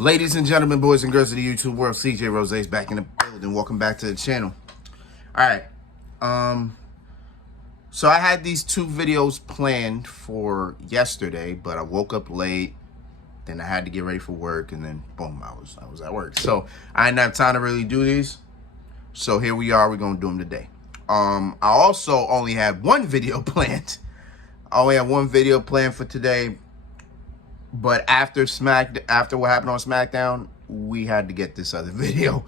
Ladies and gentlemen, boys and girls of the YouTube world, CJ Rose is back in the building. Welcome back to the channel. All right. So I had these two videos planned for yesterday, but I woke up late. Then I had to get ready for work, and then boom, I was at work. So I didn't have time to really do these. So here we are. We're gonna do them today. I also only had one video planned. I only had one video planned for today. But after what happened on SmackDown, we had to get this other video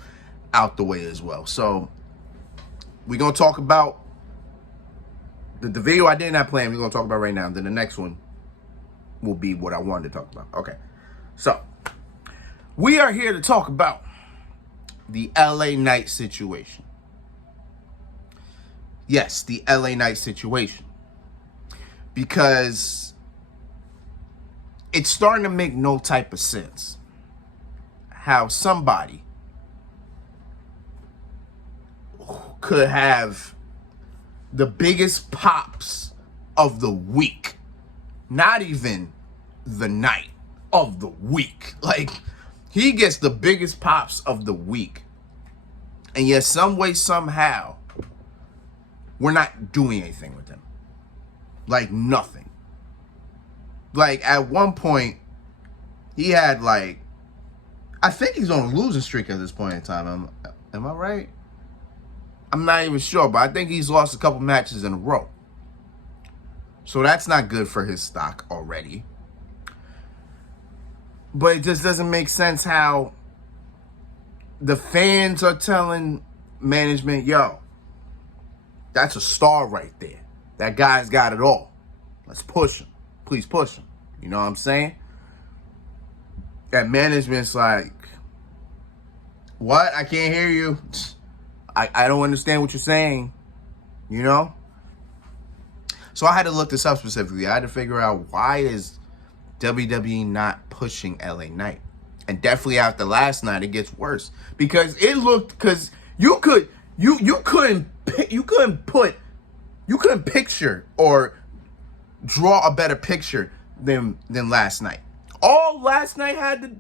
out the way as well. So we're gonna talk about the video I did not plan. We're gonna talk about right now. Then the next one will be what I wanted to talk about. Okay, so we are here to talk about the LA Knight situation. Yes, the LA Knight situation, because it's starting to make no type of sense how somebody could have the biggest pops of the week, not even the night, of the week. Like, he gets the biggest pops of the week, and yet some way, somehow, we're not doing anything with him. Like, nothing. Like, at one point, he had, like, I think he's on a losing streak at this point in time. Am I right? I'm not even sure, but I think he's lost a couple matches in a row. So that's not good for his stock already. But it just doesn't make sense how the fans are telling management, yo, that's a star right there. That guy's got it all. Let's push him. Please push him. You know what I'm saying? That management's like, what? I can't hear you. I don't understand what you're saying. You know? So I had to look this up specifically. I had to figure out, why is WWE not pushing LA Knight? And definitely after last night, it gets worse. Because it looked, because you couldn't picture or draw a better picture than last night. All last night had to,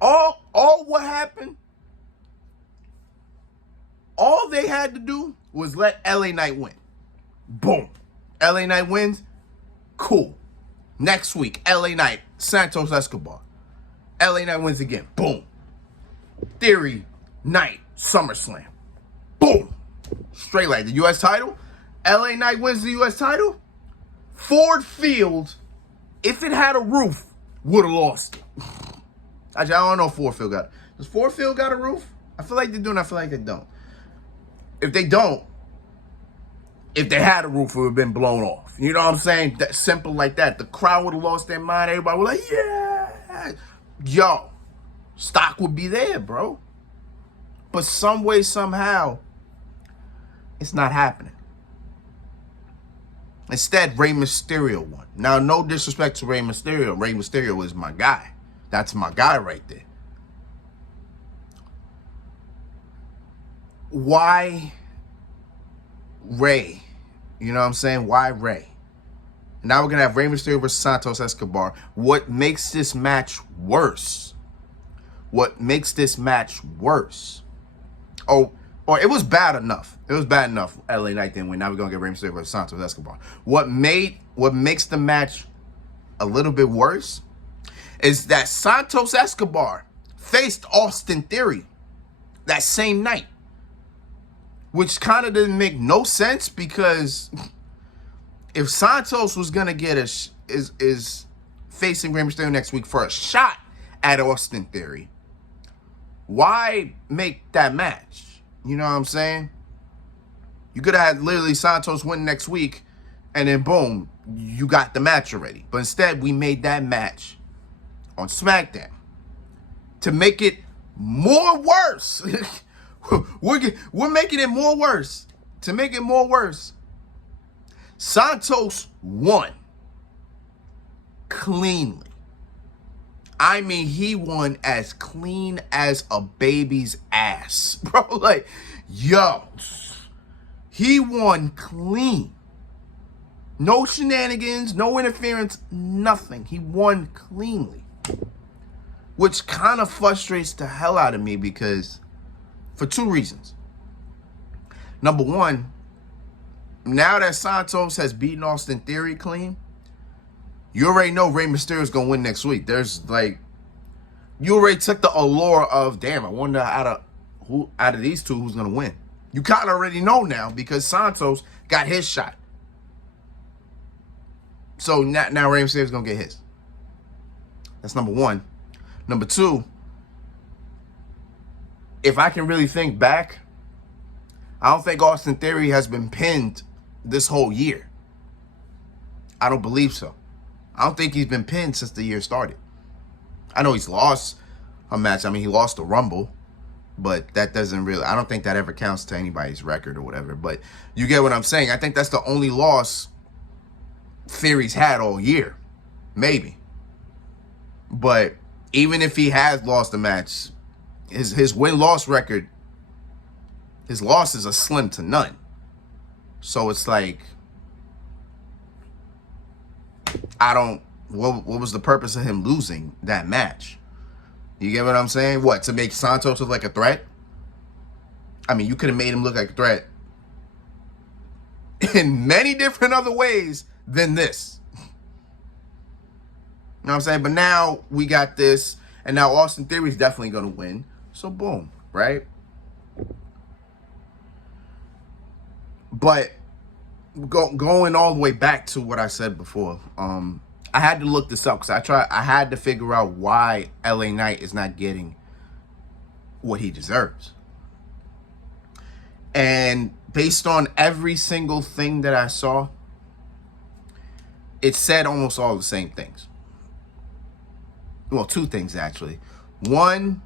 all what happened, all they had to do was let LA Knight win. Boom. LA Knight wins. Cool. Next week, LA Knight, Santos Escobar. LA Knight wins again. Boom. Theory, Knight, SummerSlam. Boom. Straight like the U.S. title. LA Knight wins the U.S. title. Ford Field, if it had a roof, would have lost it. Actually, I don't know if Ford Field got it. Does Ford Field got a roof? I feel like they do, and I feel like they don't. If they don't, if they had a roof, it would have been blown off. You know what I'm saying? That simple like that. The crowd would have lost their mind. Everybody was like, yeah. Yo, stock would be there, bro. But some way, somehow, it's not happening. Instead, Rey Mysterio won. Now, no disrespect to Rey Mysterio. Rey Mysterio is my guy. That's my guy right there. Why Rey? You know what I'm saying? Why Rey? Now we're going to have Rey Mysterio versus Santos Escobar. What makes this match worse? What makes this match worse? Or it was bad enough. It was bad enough. LA Knight didn't win. Now we're going to get Rey Mysterio versus Santos Escobar. What makes the match a little bit worse is that Santos Escobar faced Austin Theory that same night, which kind of didn't make no sense, because if Santos was going to get is facing Rey Mysterio next week for a shot at Austin Theory, why make that match? You know what I'm saying? You could have had literally Santos win next week, and then boom, you got the match already. But instead, we made that match on SmackDown to make it more worse. We're making it more worse. To make it more worse, Santos won cleanly. I mean, he won as clean as a baby's ass, bro. Like, yo, he won clean. No shenanigans, no interference, nothing. He won cleanly. which kind of frustrates the hell out of me because for two reasons. Number one, now that Santos has beaten Austin Theory clean, you already know Rey Mysterio is going to win next week. There's like, you already took the allure of, damn, I wonder out of these two who's going to win. You kind of already know now because Santos got his shot. So now Rey Mysterio is going to get his. That's number one. Number two, if I can really think back, I don't think Austin Theory has been pinned this whole year. I don't believe so. I don't think he's been pinned since the year started. I know he's lost a match. I mean, he lost the Rumble, but that doesn't really, I don't think that ever counts to anybody's record or whatever. But you get what I'm saying. I think that's the only loss Theory's had all year. Maybe. But even if he has lost a match, his win-loss record, his losses are slim to none. So it's like, what was the purpose of him losing that match? You get what I'm saying? What, to make Santos look like a threat? I mean, you could have made him look like a threat in many different other ways than this. You know what I'm saying? But now we got this, and now Austin Theory is definitely going to win. So boom, right? But going all the way back to what I said before, I had to look this up because I had to figure out why LA Knight is not getting what he deserves. And based on every single thing that I saw, it said almost all the same things. Well, two things actually. One,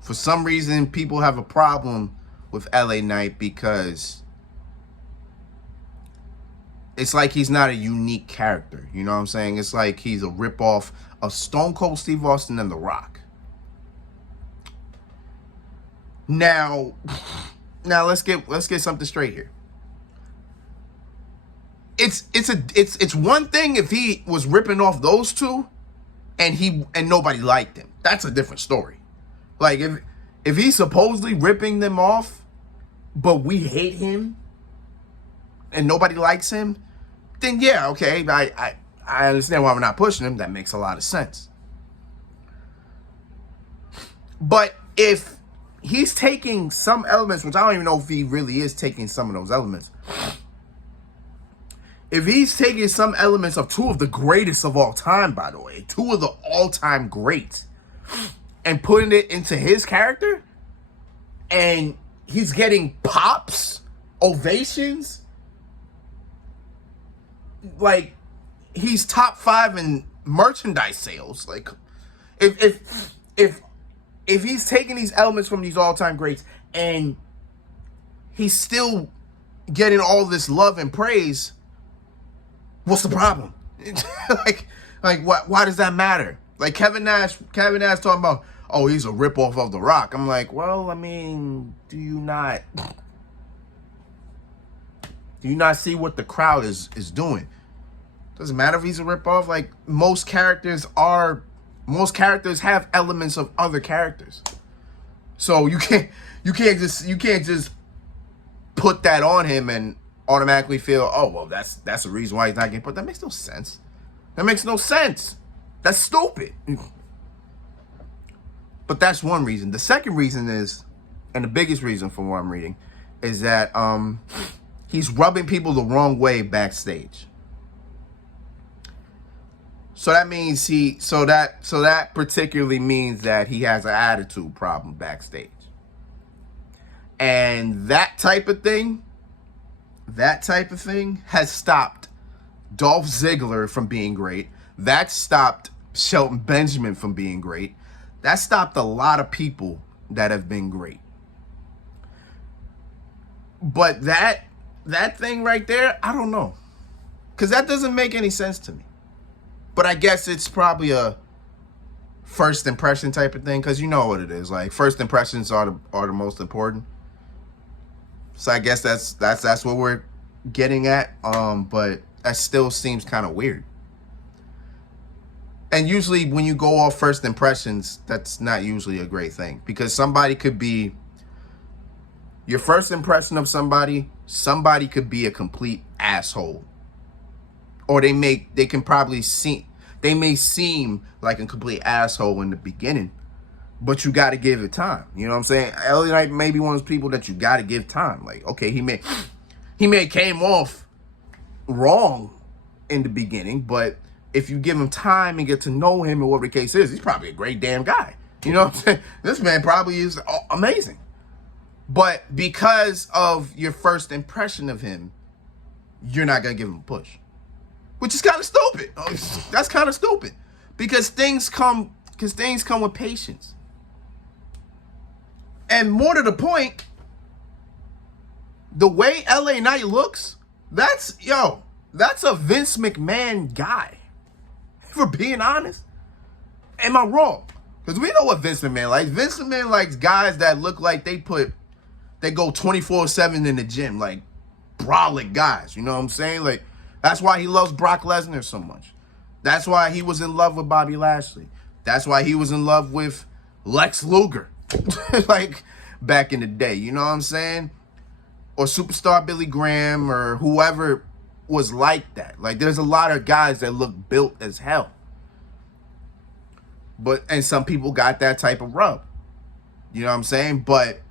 for some reason, people have a problem with LA Knight because it's like he's not a unique character. You know what I'm saying? It's like he's a ripoff of Stone Cold Steve Austin and The Rock. Now let's get something straight here. It's one thing if he was ripping off those two and nobody liked him. That's a different story. Like if he's supposedly ripping them off, but we hate him and nobody likes him, then yeah, okay, I understand why we're not pushing him. That makes a lot of sense. But if he's taking some elements, which I don't even know if he really is taking some of those elements. If he's taking some elements of two of the greatest of all time, by the way, two of the all-time greats, and putting it into his character, and he's getting pops, ovations, like he's top 5 in merchandise sales. Like if he's taking these elements from these all-time greats and he's still getting all this love and praise, what's the problem? like what? Why does that matter? Like Kevin Nash talking about, oh, he's a ripoff of The Rock. I'm like, well, I mean, do you not see what the crowd is doing? Doesn't matter if he's a ripoff. Like most characters have elements of other characters. So you can't just put that on him and automatically feel, oh, well, that's the reason why he's not getting put. That makes no sense. That's stupid. But that's one reason. The second reason is, and the biggest reason from what I'm reading, is that he's rubbing people the wrong way backstage. So that means that particularly means that he has an attitude problem backstage. And that type of thing has stopped Dolph Ziggler from being great. That stopped Shelton Benjamin from being great. That stopped a lot of people that have been great. But that thing right there, I don't know. Because that doesn't make any sense to me. But I guess it's probably a first impression type of thing. Because you know what it is. Like, first impressions are the most important. So I guess that's what we're getting at. But that still seems kind of weird. And usually when you go off first impressions, that's not usually a great thing, because somebody could be your first impression of somebody could be a complete asshole. Or they may seem like a complete asshole in the beginning, but you got to give it time. You know what I'm saying? LA Knight may be one of those people that you got to give time. Like, okay, he may came off wrong in the beginning, but if you give him time and get to know him and whatever the case is, he's probably a great damn guy. You know what I'm saying? This man probably is amazing. But because of your first impression of him, you're not going to give him a push. Which is kind of stupid. That's kind of stupid. Because things come with patience. And more to the point, the way LA Knight looks, that's a Vince McMahon guy. For being honest. Am I wrong? Because we know what Vince McMahon likes. Vince McMahon likes guys that look like they go 24/7 in the gym, like brolic guys. You know what I'm saying? Like, that's why he loves Brock Lesnar so much. That's why he was in love with Bobby Lashley. That's why he was in love with Lex Luger. Like, back in the day. You know what I'm saying? Or Superstar Billy Graham or whoever was like that. Like, there's a lot of guys that look built as hell. And some people got that type of rub. You know what I'm saying? But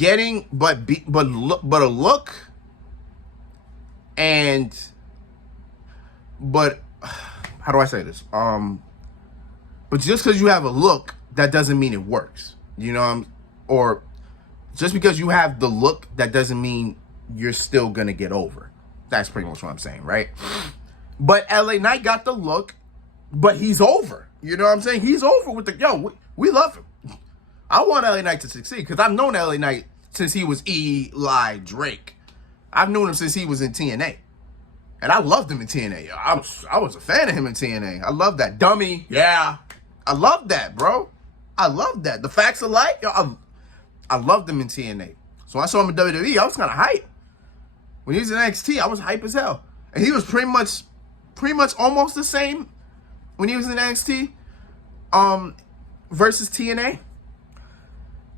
a look and how do I say this? But just because you have a look, that doesn't mean it works. You know, or just because you have the look, that doesn't mean you're still gonna get over. That's pretty much what I'm saying, right? But LA Knight got the look, but he's over. You know what I'm saying? He's over with we love him. I want LA Knight to succeed because I've known LA Knight since he was Eli Drake. I've known him since he was in TNA. And I loved him in TNA. I was a fan of him in TNA. I love that. Dummy. Yeah. I love that, bro. I love that. The Facts of Life. I loved him in TNA. So when I saw him in WWE, I was kind of hype. When he was in NXT, I was hype as hell. And he was pretty much almost the same when he was in NXT versus TNA.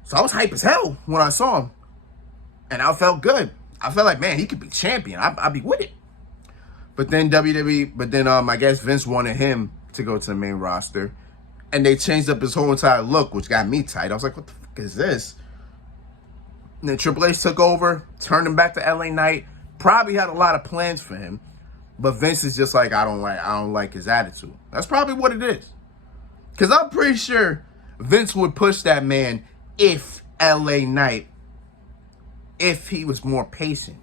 So I was hype as hell when I saw him. And I felt good. I felt like, man, he could be champion. I'd be with it. But then I guess Vince wanted him to go to the main roster. And they changed up his whole entire look, which got me tight. I was like, what the fuck is this? And then Triple H took over, turned him back to LA Knight. Probably had a lot of plans for him. But Vince is just like, I don't like his attitude. That's probably what it is. Because I'm pretty sure Vince would push that man if LA Knight, if he was more patient.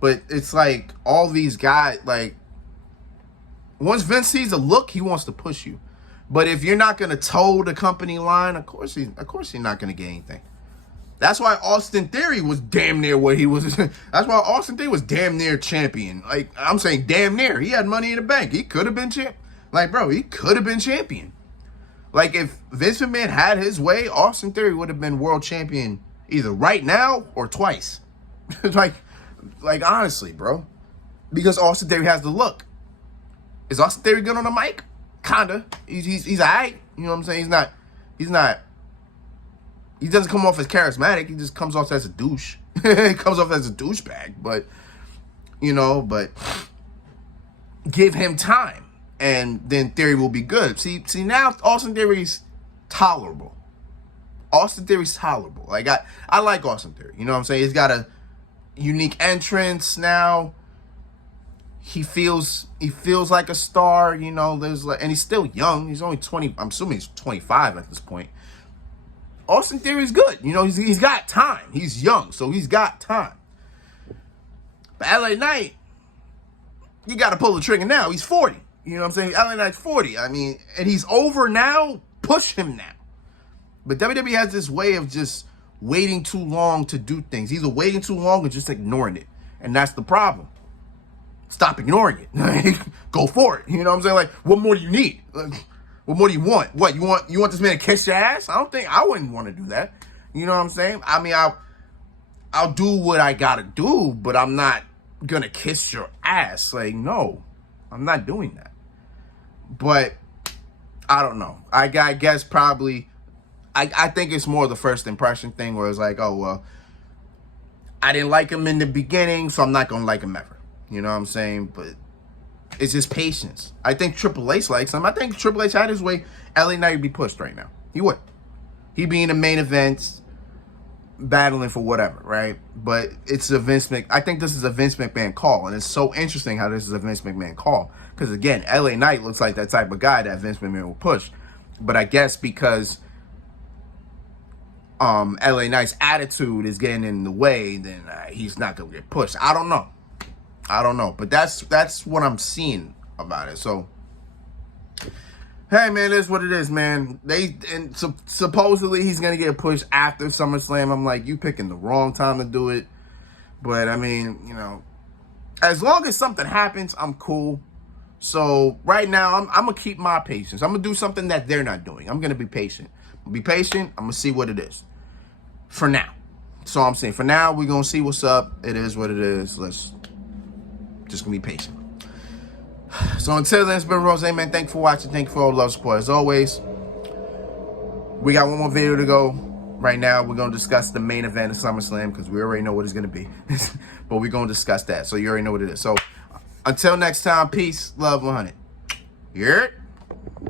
But it's like all these guys, like, once Vince sees a look, he wants to push you. But if you're not going to toe the company line, of course you're not going to get anything. That's why Austin Theory was damn near what he was. That's why Austin Theory was damn near champion. Like, I'm saying damn near. He had money in the bank. He could have been champ. Like, bro, he could have been champion. Like, if Vince McMahon had his way, Austin Theory would have been world champion either right now or twice. like honestly, bro. Because Austin Theory has the look. Is Austin Theory good on the mic? Kinda. He's alright. You know what I'm saying? He's not. He doesn't come off as charismatic. He just comes off as a douche. He comes off as a douchebag. But give him time. And then Theory will be good. See now Austin Theory's tolerable. Austin Theory's tolerable. Like, I like Austin Theory. You know what I'm saying? He's got a unique entrance now. He feels like a star, you know. And he's still young. He's only 20. I'm assuming he's 25 at this point. Austin Theory's good. You know, he's got time. He's young, so he's got time. But LA Knight, you got to pull the trigger now. He's 40. You know what I'm saying? LA Knight's 40. I mean, and he's over now. Push him now. But WWE has this way of just waiting too long to do things. Either waiting too long or just ignoring it. And that's the problem. Stop ignoring it. Go for it. You know what I'm saying? Like, what more do you need? What more do you want? What, you want this man to kiss your ass? I wouldn't want to do that. You know what I'm saying? I mean, I'll do what I gotta do, but I'm not gonna kiss your ass. Like, no, I'm not doing that. But I don't know. I guess probably, I think it's more the first impression thing where it's like, oh, well, I didn't like him in the beginning, so I'm not gonna like him ever. You know what I'm saying? But it's just patience. I think Triple H likes him. I think Triple H had his way. LA Knight would be pushed right now. He would. He'd be in the main events, battling for whatever, right? But it's a Vince Mc. I think this is a Vince McMahon call, and it's so interesting how this is a Vince McMahon call because again, LA Knight looks like that type of guy that Vince McMahon will push. But I guess because LA Knight's attitude is getting in the way, then he's not gonna get pushed. I don't know. But that's what I'm seeing about it. So, hey man, that's what it is, man. Supposedly he's gonna get pushed after SummerSlam. I'm like, you picking the wrong time to do it. But I mean, you know, as long as something happens, I'm cool. So right now, I'm gonna keep my patience. I'm gonna do something that they're not doing. I'm gonna be patient. I'm gonna see what it is. For now. So I'm saying, for now, we're gonna see what's up. It is what it is. Let's just gonna be patient. So until then, it's been Rose, man. Thank you for watching. Thank you for all the love, support. As always, we got one more video to go. Right now, we're gonna discuss the main event of SummerSlam because we already know what it's gonna be. But we're gonna discuss that, so you already know what it is. So until next time, peace, love, 100. Yeah.